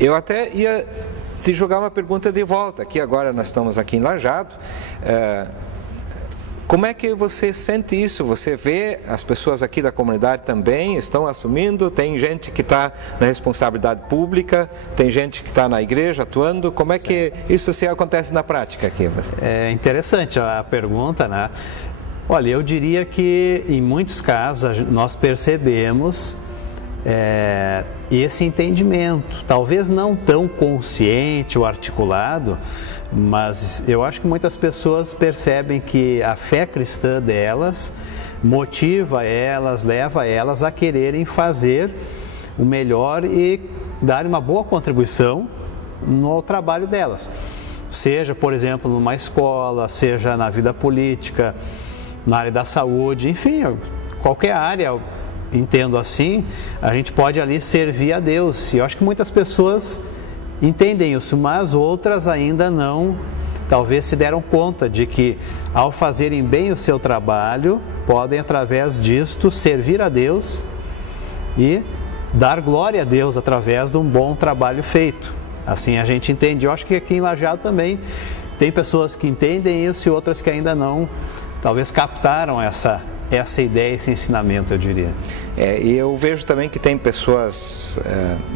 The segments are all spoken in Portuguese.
Eu até ia te jogar uma pergunta de volta, que agora nós estamos aqui em Lajeado. Como é que você sente isso? Você vê as pessoas aqui da comunidade também estão assumindo? Tem gente que está na responsabilidade pública, tem gente que está na igreja atuando. Como é que isso se acontece na prática aqui? É interessante a pergunta, né? Olha, eu diria que em muitos casos nós percebemos esse entendimento, talvez não tão consciente ou articulado, mas eu acho que muitas pessoas percebem que a fé cristã delas motiva elas, leva elas a quererem fazer o melhor e dar uma boa contribuição no trabalho delas. Seja, por exemplo, numa escola, seja na vida política, na área da saúde, enfim, qualquer área, entendo assim, a gente pode ali servir a Deus. E eu acho que muitas pessoas entendem isso, mas outras ainda não, talvez se deram conta de que ao fazerem bem o seu trabalho, podem através disto servir a Deus e dar glória a Deus através de um bom trabalho feito. Assim a gente entende. Eu acho que aqui em Lajeado também tem pessoas que entendem isso e outras que ainda não, talvez captaram essa ideia, esse ensinamento, eu diria. E eu vejo também que tem pessoas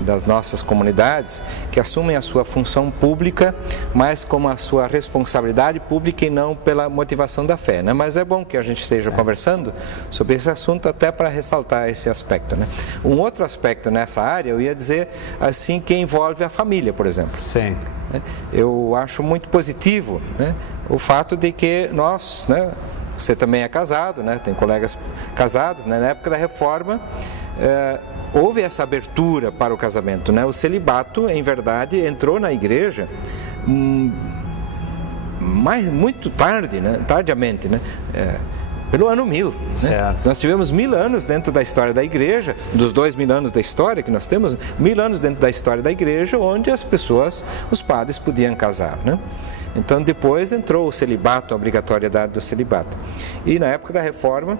das nossas comunidades que assumem a sua função pública, mas como a sua responsabilidade pública e não pela motivação da fé, né? Mas é bom que a gente esteja conversando sobre esse assunto até para ressaltar esse aspecto, né? Um outro aspecto nessa área, eu ia dizer assim, que envolve a família, por exemplo. Sim. Eu acho muito positivo, né, o fato de que nós, né, você também é casado, né? Tem colegas casados, né? Na época da reforma, houve essa abertura para o casamento, né? O celibato, em verdade, entrou na igreja muito tarde, né? Tardiamente, né? Pelo ano 1000. Né? Nós tivemos 1000 anos dentro da história da igreja, dos 2000 anos da história que nós temos, 1000 anos dentro da história da igreja, onde as pessoas, os padres podiam casar, né? Então depois entrou o celibato, a obrigatoriedade do celibato. E na época da reforma,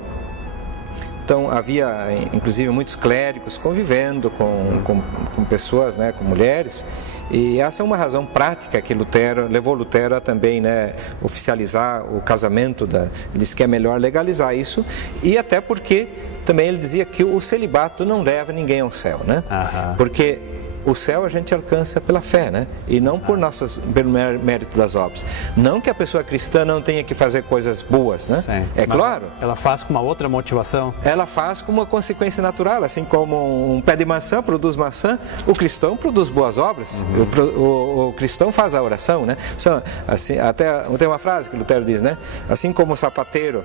então havia inclusive muitos clérigos convivendo com pessoas, né, com mulheres, e essa é uma razão prática que levou Lutero a também, né, oficializar o casamento, ele disse que é melhor legalizar isso, e até porque também ele dizia que o celibato não leva ninguém ao céu, né? Porque o céu a gente alcança pela fé, né? E não pelo mérito das obras. Não que a pessoa cristã não tenha que fazer coisas boas, né? Sim, é claro. Ela faz com uma outra motivação? Ela faz com uma consequência natural, assim como um pé de maçã produz maçã, o cristão produz boas obras, o cristão faz a oração, né? Assim, até tem uma frase que Lutero diz, né? Assim como o sapateiro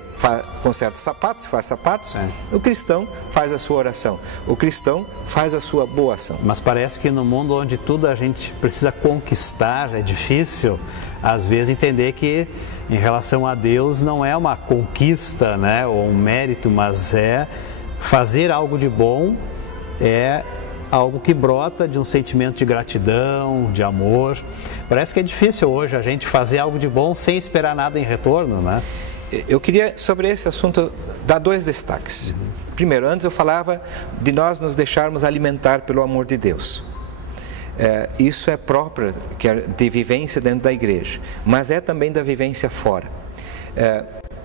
conserta sapatos, faz sapatos, o cristão faz a sua oração, o cristão faz a sua boa ação. Mas parece que no mundo onde tudo a gente precisa conquistar, é difícil, às vezes, entender que em relação a Deus não é uma conquista, né, ou um mérito, mas é fazer algo de bom, é algo que brota de um sentimento de gratidão, de amor. Parece que é difícil hoje a gente fazer algo de bom sem esperar nada em retorno, né? Eu queria, sobre esse assunto, dar 2 destaques. Primeiro, antes eu falava de nós nos deixarmos alimentar pelo amor de Deus. Isso é próprio de vivência dentro da igreja, mas é também da vivência fora.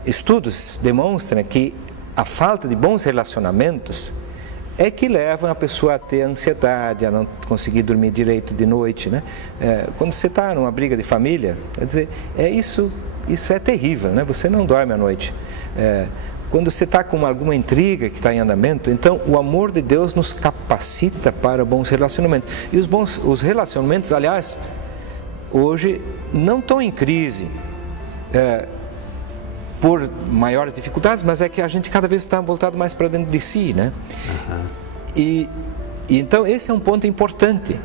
Estudos demonstram que a falta de bons relacionamentos é que levam a pessoa a ter ansiedade, a não conseguir dormir direito de noite, né? Quando você está numa briga de família, quer dizer, isso é terrível, né? Você não dorme à noite. Quando você está com alguma intriga que está em andamento, então o amor de Deus nos capacita para bons relacionamentos. E os relacionamentos, aliás, hoje não estão em crise por maiores dificuldades, mas é que a gente cada vez está voltado mais para dentro de si, né? E então esse é um ponto importante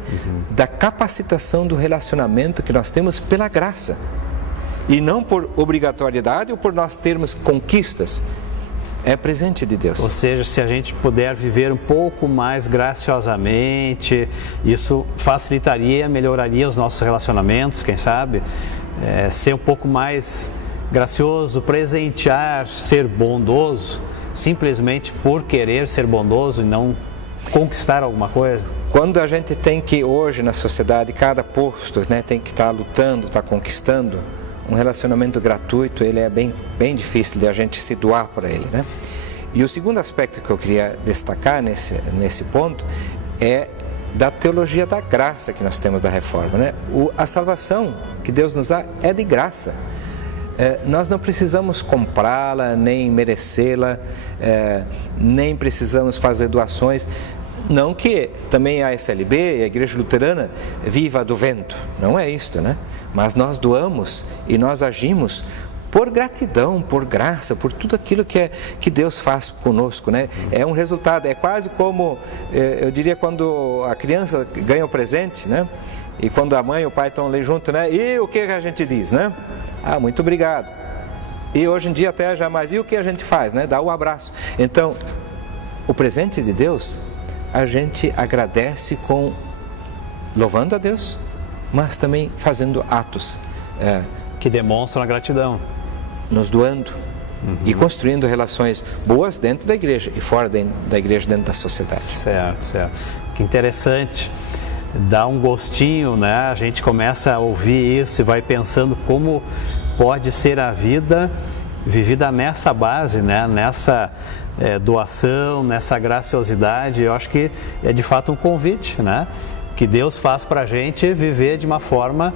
da capacitação do relacionamento que nós temos pela graça. E não por obrigatoriedade ou por nós termos conquistas. É presente de Deus. Ou seja, se a gente puder viver um pouco mais graciosamente, isso facilitaria, melhoraria os nossos relacionamentos, quem sabe? Ser um pouco mais gracioso, presentear, ser bondoso, simplesmente por querer ser bondoso e não conquistar alguma coisa. quando a gente tem que, hoje na sociedade, cada posto, né, tem que estar lutando, estar conquistando, um relacionamento gratuito, ele é bem difícil de a gente se doar para ele, né? E o segundo aspecto que eu queria destacar nesse ponto é da teologia da graça que nós temos da reforma, né? A salvação que Deus nos dá é de graça. Nós não precisamos comprá-la, nem merecê-la, nem precisamos fazer doações. Não que também a SLB, a Igreja Luterana, viva do vento, não é isto, né? Mas nós doamos e nós agimos por gratidão, por graça, por tudo aquilo que Deus faz conosco, né? É um resultado, é quase como, eu diria, quando a criança ganha o presente, né? E quando a mãe e o pai estão ali junto, né? E o que a gente diz, né? Ah, muito obrigado. E hoje em dia até jamais, e o que a gente faz, né? Dá o abraço. Então, o presente de Deus, a gente agradece louvando a Deus, mas também fazendo atos que demonstram a gratidão, nos doando e construindo relações boas dentro da igreja e fora da igreja, dentro da sociedade. Certo, certo. Que interessante. Dá um gostinho, né? A gente começa a ouvir isso e vai pensando como pode ser a vida vivida nessa base, né? Nessa doação, nessa graciosidade. Eu acho que é de fato um convite, né? Que Deus faz para a gente viver de uma forma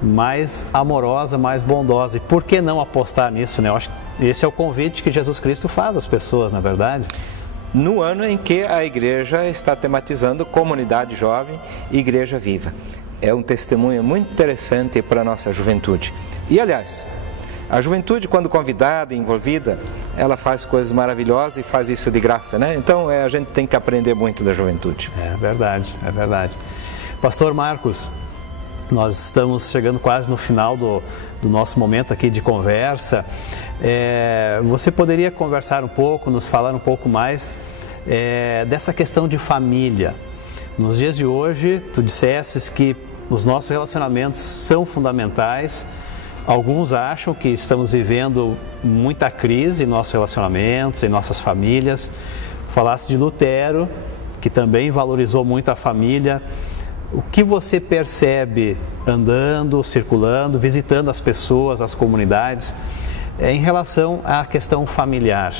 mais amorosa, mais bondosa. E por que não apostar nisso, né? Eu acho que esse é o convite que Jesus Cristo faz às pessoas, na verdade. No ano em que a igreja está tematizando Comunidade Jovem e Igreja Viva. É um testemunho muito interessante para a nossa juventude. E, aliás, a juventude, quando convidada e envolvida, ela faz coisas maravilhosas e faz isso de graça, né? Então, a gente tem que aprender muito da juventude. É verdade, é verdade. Pastor Marcos, nós estamos chegando quase no final do nosso momento aqui de conversa. Você poderia conversar um pouco, nos falar um pouco mais dessa questão de família? Nos dias de hoje, tu dissesses que os nossos relacionamentos são fundamentais. Alguns acham que estamos vivendo muita crise em nossos relacionamentos, em nossas famílias. Falaste de Lutero, que também valorizou muito a família. O que você percebe andando, circulando, visitando as pessoas, as comunidades, em relação à questão familiar?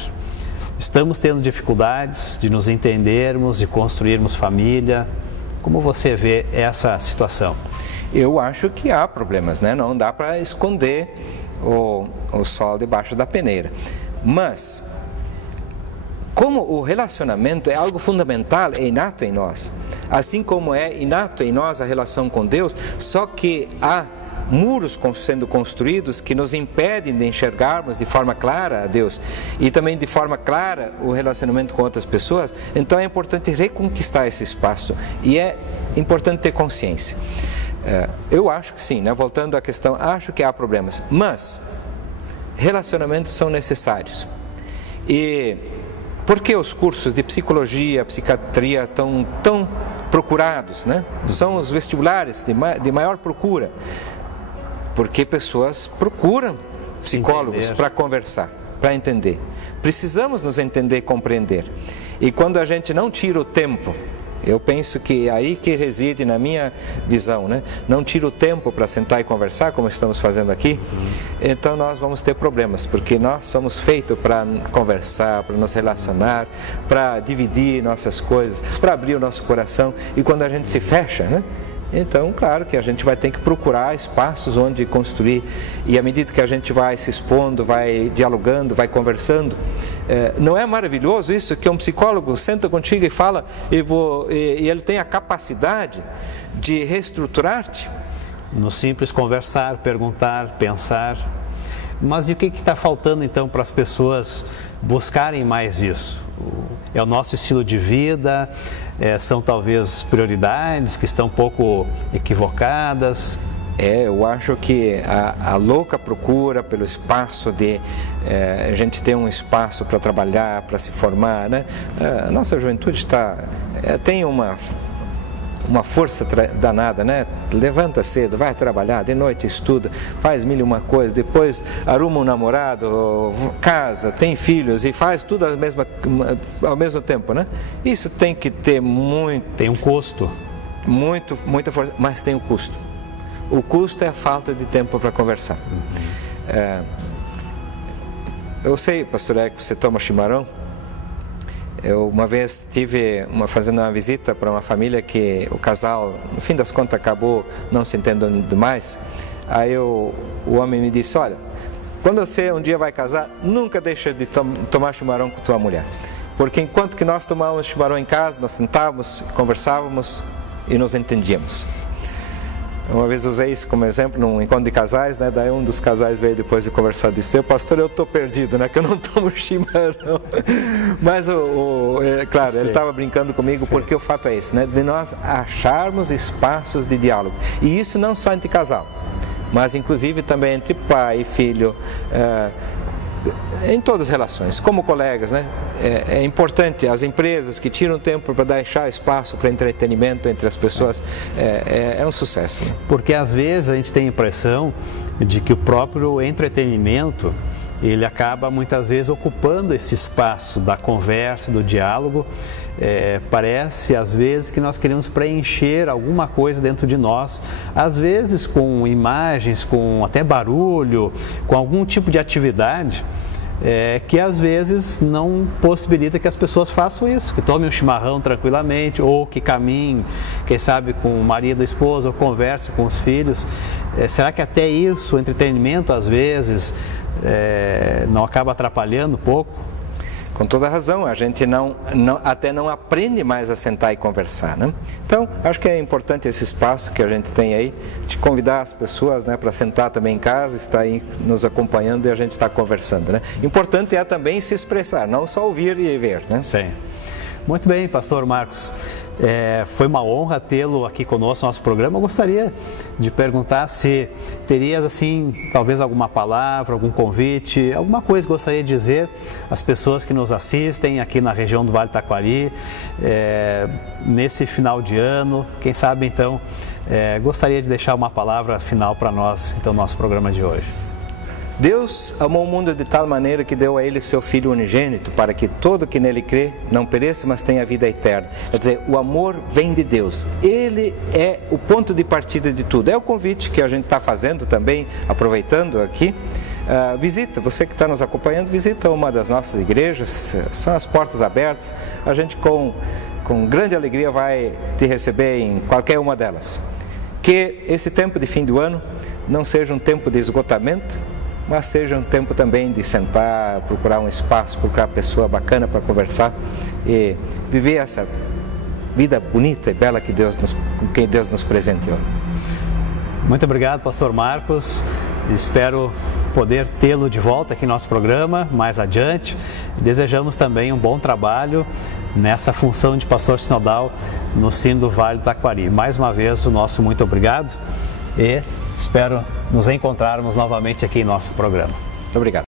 Estamos tendo dificuldades de nos entendermos, de construirmos família. Como você vê essa situação? Eu acho que há problemas, né? Não dá para esconder o sol debaixo da peneira. Mas, como o relacionamento é algo fundamental, é inato em nós, assim como é inato em nós a relação com Deus, só que há muros sendo construídos que nos impedem de enxergarmos de forma clara a Deus e também de forma clara o relacionamento com outras pessoas. Então é importante reconquistar esse espaço e é importante ter consciência. Eu acho que sim, né? Voltando à questão, acho que há problemas, mas relacionamentos são necessários. E por que os cursos de psicologia, psiquiatria tão procurados, né? São os vestibulares de maior procura, porque pessoas procuram psicólogos para conversar, para entender. Precisamos nos entender e compreender. E quando a gente não tira o tempo, eu penso que é aí que reside, na minha visão, né? Não tira o tempo para sentar e conversar, como estamos fazendo aqui, então nós vamos ter problemas, porque nós somos feitos para conversar, para nos relacionar, para dividir nossas coisas, para abrir o nosso coração, e quando a gente se fecha, né? Então, claro que a gente vai ter que procurar espaços onde construir, e à medida que a gente vai se expondo, vai dialogando, vai conversando, não é maravilhoso isso, que um psicólogo senta contigo e fala, e ele tem a capacidade de reestruturar-te? No simples conversar, perguntar, pensar. Mas de que está faltando então para as pessoas buscarem mais isso? É o nosso estilo de vida? São talvez prioridades que estão um pouco equivocadas? Eu acho que a louca procura pelo espaço de a gente ter um espaço para trabalhar, para se formar, né? A nossa juventude tem uma força danada, né? Levanta cedo, vai trabalhar, de noite estuda, faz mil e uma coisa, depois arruma um namorado, casa, tem filhos e faz tudo ao mesmo tempo, né? Isso tem que ter muito... Tem um custo. muita força, mas tem o custo. O custo é a falta de tempo para conversar. Eu sei, pastor Érico, que você toma chimarrão. Eu uma vez estive fazendo uma visita para uma família que o casal, no fim das contas, acabou não se entendendo demais. Aí o homem me disse, olha, quando você um dia vai casar, nunca deixa de tomar chimarrão com tua mulher. Porque enquanto que nós tomávamos chimarrão em casa, nós sentávamos, conversávamos e nos entendíamos. Uma vez usei isso como exemplo num encontro de casais, né? Daí um dos casais veio depois de conversar e disse, pastor, eu estou perdido, né? Que eu não tomo chimarrão. Mas, claro, sim, ele estava brincando comigo, sim, porque o fato é esse, né? De nós acharmos espaços de diálogo. E isso não só entre casal, mas inclusive também entre pai e filho, em todas as relações, como colegas, né? É importante, as empresas que tiram tempo para deixar espaço para entretenimento entre as pessoas, é um sucesso. Porque às vezes a gente tem a impressão de que o próprio entretenimento, ele acaba muitas vezes ocupando esse espaço da conversa, do diálogo. Parece às vezes que nós queremos preencher alguma coisa dentro de nós, às vezes com imagens, com até barulho, com algum tipo de atividade que às vezes não possibilita que as pessoas façam isso, que tomem um chimarrão tranquilamente, ou que caminhem, quem sabe, com o marido, a esposa, ou converse com os filhos. Será que até isso, o entretenimento às vezes não acaba atrapalhando um pouco? Com toda razão, a gente até não aprende mais a sentar e conversar, né? Então, acho que é importante esse espaço que a gente tem aí, de convidar as pessoas, né, para sentar também em casa, estar aí nos acompanhando e a gente está conversando, né? Importante é também se expressar, não só ouvir e ver, né? Sim. Muito bem, pastor Marcos. Foi uma honra tê-lo aqui conosco no nosso programa. Eu gostaria de perguntar se terias, assim, talvez alguma palavra, algum convite, alguma coisa que gostaria de dizer às pessoas que nos assistem aqui na região do Vale do Taquari, nesse final de ano. Quem sabe, então, gostaria de deixar uma palavra final para nós, então, no nosso programa de hoje. Deus amou o mundo de tal maneira que deu a ele seu Filho unigênito, para que todo que nele crê não pereça, mas tenha vida eterna. Quer dizer, o amor vem de Deus. Ele é o ponto de partida de tudo. É o convite que a gente está fazendo também, aproveitando aqui. Visita, você que está nos acompanhando, visita uma das nossas igrejas, são as portas abertas. A gente com grande alegria vai te receber em qualquer uma delas. Que esse tempo de fim do ano não seja um tempo de esgotamento, mas seja um tempo também de sentar, procurar um espaço, procurar pessoa bacana para conversar e viver essa vida bonita e bela com quem Deus nos presenteou. Muito obrigado, pastor Marcos. Espero poder tê-lo de volta aqui no nosso programa mais adiante. Desejamos também um bom trabalho nessa função de pastor sinodal no Sino do Vale do Taquari. Mais uma vez, o nosso muito obrigado e espero nos encontrarmos novamente aqui em nosso programa. Muito obrigado.